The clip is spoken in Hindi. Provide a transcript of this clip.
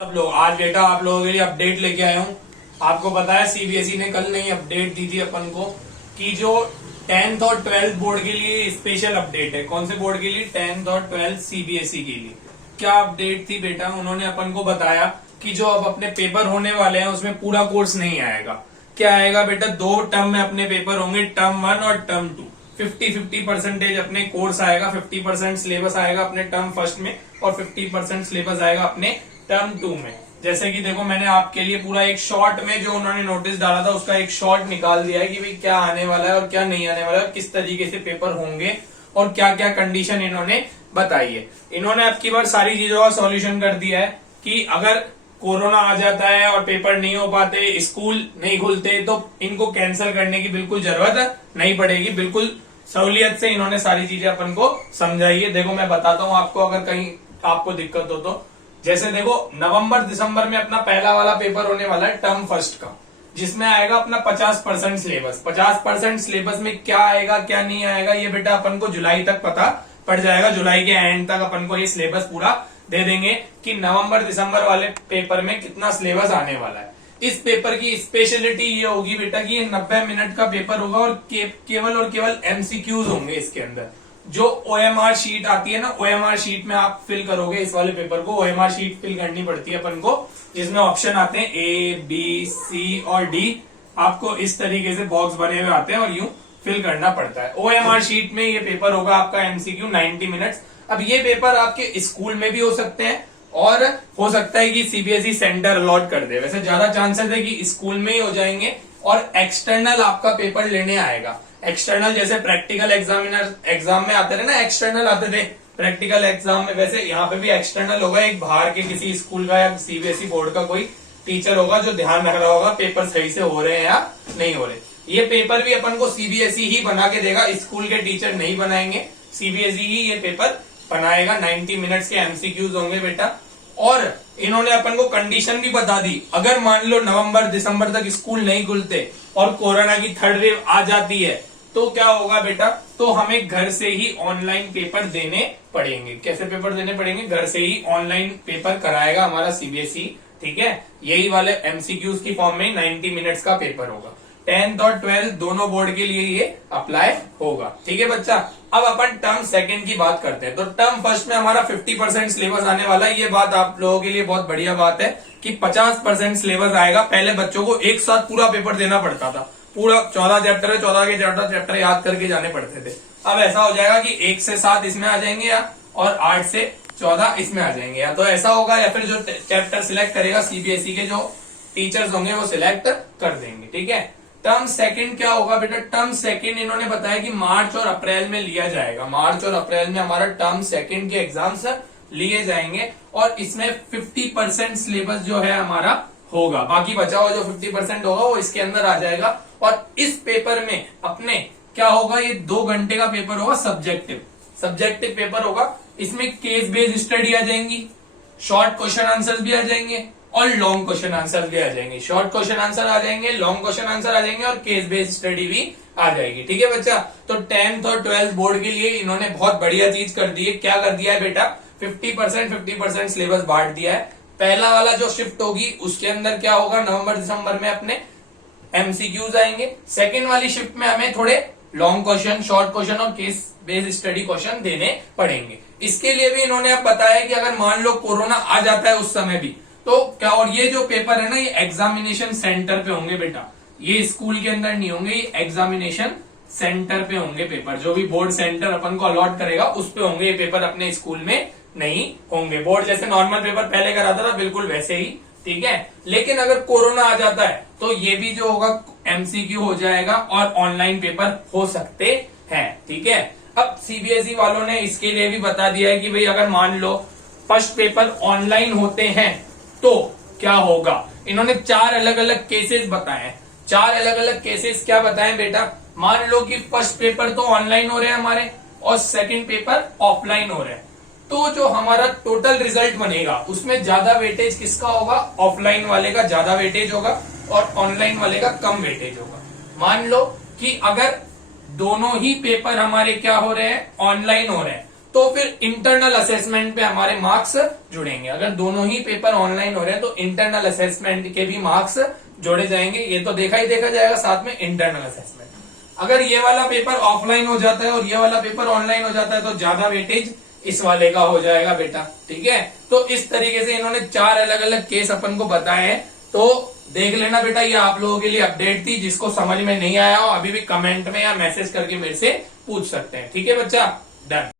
सब लोग आज बेटा आप लोगों के लिए अपडेट लेके आया हूँ। आपको पता है सीबीएसई ने कल नई अपडेट दी थी अपन को कि जो 10th और 12th बोर्ड के लिए स्पेशल अपडेट है। कौन से बोर्ड के लिए? 10th और 12th सीबीएसई के लिए। क्या अपडेट थी बेटा? उन्होंने अपन को बताया कि जो अब अपने पेपर होने वाले हैं उसमें पूरा कोर्स नहीं आएगा। क्या आएगा बेटा? 2 टर्म में अपने पेपर होंगे, टर्म 1 और टर्म 2। 50-50% अपने कोर्स आएगा, 50% सिलेबस आएगा अपने टर्म फर्स्ट में और 50% सिलेबस आएगा अपने टर्म 2 में। जैसे कि देखो मैंने आपके लिए पूरा एक शॉर्ट में जो उन्होंने नोटिस डाला था उसका एक शॉर्ट निकाल दिया है कि भाई क्या आने वाला है और क्या नहीं आने वाला है, किस तरीके से पेपर होंगे और क्या क्या कंडीशन इन्होंने बताई है। इन्होंने अब की बार सारी चीजों का सॉल्यूशन कर दिया है कि अगर कोरोना आ जाता है और पेपर नहीं हो पाते, स्कूल नहीं खुलते, तो इनको कैंसिल करने की बिल्कुल जरूरत नहीं पड़ेगी। बिल्कुल सहूलियत से इन्होंने सारी चीजें अपन को समझाई है। देखो मैं बताता हूँ आपको, अगर कहीं आपको दिक्कत हो तो। जैसे देखो नवंबर दिसंबर में अपना पहला वाला पेपर होने वाला है टर्म फर्स्ट का, जिसमें आएगा अपना 50% सिलेबस। 50% सिलेबस में क्या आएगा क्या नहीं आएगा ये बेटा अपन को जुलाई तक पता पड़ जाएगा। जुलाई के एंड तक अपन को ये सिलेबस पूरा दे देंगे कि नवंबर दिसंबर वाले पेपर में कितना सिलेबस आने वाला है। इस पेपर की स्पेशलिटी ये होगी बेटा कि ये 90 मिनट का पेपर होगा और केवल और केवल एमसीक्यूज होंगे इसके अंदर। जो ओएमआर शीट आती है ना, ओएमआर शीट में आप फिल करोगे इस वाले पेपर को। ओएमआर शीट फिल करनी पड़ती है अपन को, जिसमें ऑप्शन आते हैं ए, बी, सी और डी। आपको इस तरीके से बॉक्स बने हुए आते हैं और यूं फिल करना पड़ता है। ओएमआर शीट में ये पेपर होगा आपका एमसीक्यू 90 मिनट्स। अब ये पेपर आपके स्कूल में भी हो सकते हैं और हो सकता है कि सीबीएसई सेंटर अलॉट कर दे। वैसे ज्यादा चांसेस है कि स्कूल में ही हो जाएंगे और एक्सटर्नल आपका पेपर लेने आएगा। एक्सटर्नल जैसे प्रैक्टिकल एग्जाम में आते थे ना, एक्सटर्नल आते थे प्रैक्टिकल एग्जाम में, वैसे यहाँ पे भी एक्सटर्नल होगा। एक बाहर के किसी स्कूल का या सीबीएसई बोर्ड का कोई टीचर होगा जो ध्यान रख रहा होगा पेपर सही से हो रहे हैं या नहीं हो रहे। ये पेपर भी अपन को सीबीएसई ही बना के देगा, स्कूल के टीचर नहीं बनाएंगे। सीबीएसई ही ये पेपर बनाएगा। 90 मिनट्स के एमसीक्यूज होंगे बेटा। और इन्होंने अपन को कंडीशन भी बता दी, अगर मान लो नवंबर दिसंबर तक स्कूल नहीं खुलते और कोरोना की 3rd वेव आ जाती है तो क्या होगा बेटा? तो हमें घर से ही ऑनलाइन पेपर देने पड़ेंगे। कैसे पेपर देने पड़ेंगे? घर से ही ऑनलाइन पेपर कराएगा हमारा सीबीएसई। ठीक है, यही वाले एमसीक्यूज की फॉर्म में 90 मिनट्स का पेपर होगा। 10th और 12th दोनों बोर्ड के लिए ये अप्लाई होगा। ठीक है बच्चा। अब अपन टर्म सेकंड की बात करते हैं। तो टर्म फर्स्ट में हमारा 50% सिलेबस आने वाला है। ये बात आप लोगों के लिए बहुत बढ़िया बात है कि 50% सिलेबस आएगा। पहले बच्चों को एक साथ पूरा पेपर देना पड़ता था, पूरा 14 चैप्टर है, 14 के 14 चैप्टर याद करके जाने पड़ते थे। अब ऐसा हो जाएगा कि 1 से 7 इसमें आ जाएंगे या और 8 से 14 इसमें आ जाएंगे। या तो ऐसा होगा या फिर जो चैप्टर सिलेक्ट करेगा सीबीएसई के जो टीचर्स होंगे वो सिलेक्ट कर देंगे। ठीक है। टर्म सेकंड क्या होगा बेटा? टर्म सेकंड इन्होंने बताया कि मार्च और अप्रैल में लिया जाएगा। मार्च और अप्रैल में हमारा टर्म सेकंड के एग्जाम्स लिए जाएंगे और इसमें 50% सिलेबस जो है हमारा होगा। बाकी बचा हुआ जो 50% होगा वो इसके अंदर आ जाएगा। और इस पेपर में अपने क्या होगा? ये 2 घंटे का पेपर होगा। सब्जेक्टिव पेपर होगा। इसमें केस बेस्ड स्टडी आ जाएंगी, शॉर्ट क्वेश्चन आंसर्स भी आ जाएंगे और लॉन्ग क्वेश्चन आंसर भी आ जाएंगे। शॉर्ट क्वेश्चन आंसर आ जाएंगे, लॉन्ग क्वेश्चन आंसर आ जाएंगे और केस बेस्ड स्टडी भी आ जाएगी। ठीक है बच्चा। तो 10th और 12th बोर्ड के लिए इन्होंने बहुत बढ़िया चीज कर दी है। क्या कर दिया है बेटा? 50% सिलेबस बांट दिया है। पहला वाला जो शिफ्ट होगी उसके अंदर क्या होगा? नवंबर दिसंबर में अपने एमसीक्यूज आएंगे। सेकेंड वाली शिफ्ट में हमें थोड़े लॉन्ग क्वेश्चन, शॉर्ट क्वेश्चन और केस बेस्ड स्टडी क्वेश्चन देने पड़ेंगे। इसके लिए भी इन्होंने अब बताया कि अगर मान लो कोरोना आ जाता है उस समय भी तो क्या। और ये जो पेपर है ना, ये एग्जामिनेशन सेंटर पे होंगे बेटा। ये स्कूल के अंदर नहीं होंगे, ये एग्जामिनेशन सेंटर पे होंगे पेपर। जो भी बोर्ड सेंटर अपन को अलॉट करेगा उस पे होंगे ये पेपर, अपने स्कूल में नहीं होंगे। बोर्ड जैसे नॉर्मल पेपर पहले कराता था बिल्कुल वैसे ही। ठीक है। लेकिन अगर कोरोना आ जाता है तो ये भी जो होगा एमसीक्यू हो जाएगा और ऑनलाइन पेपर हो सकते हैं। ठीक है। अब सीबीएसई वालों ने इसके लिए भी बता दिया है कि भाई अगर मान लो फर्स्ट पेपर ऑनलाइन होते हैं तो क्या होगा। इन्होंने 4 अलग अलग केसेस बताए हैं। 4 अलग अलग केसेस क्या बताएं बेटा? मान लो कि फर्स्ट पेपर तो ऑनलाइन हो रहे हैं हमारे और सेकंड पेपर ऑफलाइन हो रहे हैं, तो जो हमारा टोटल रिजल्ट बनेगा उसमें ज्यादा वेटेज किसका होगा? ऑफलाइन वाले का ज्यादा वेटेज होगा और ऑनलाइन वाले का कम वेटेज होगा। मान लो कि अगर दोनों ही पेपर हमारे क्या हो रहे हैं? ऑनलाइन हो रहे हैं, तो फिर इंटरनल असेसमेंट पे हमारे मार्क्स जुड़ेंगे। अगर दोनों ही पेपर ऑनलाइन हो रहे हैं तो इंटरनल असेसमेंट के भी मार्क्स जोड़े जाएंगे। ये तो देखा ही देखा जाएगा, साथ में इंटरनल असेसमेंट। अगर ये वाला पेपर ऑफलाइन हो जाता है और ये वाला पेपर ऑनलाइन हो जाता है तो ज्यादा वेटेज इस वाले का हो जाएगा बेटा, ठीक है। तो इस तरीके से इन्होंने 4 अलग अलग केस अपन को बताए हैं, तो देख लेना बेटा। ये आप लोगों के लिए अपडेट थी। जिसको समझ में नहीं आया हो अभी भी कमेंट में या मैसेज करके मेरे से पूछ सकते हैं, ठीक है बच्चा। डन।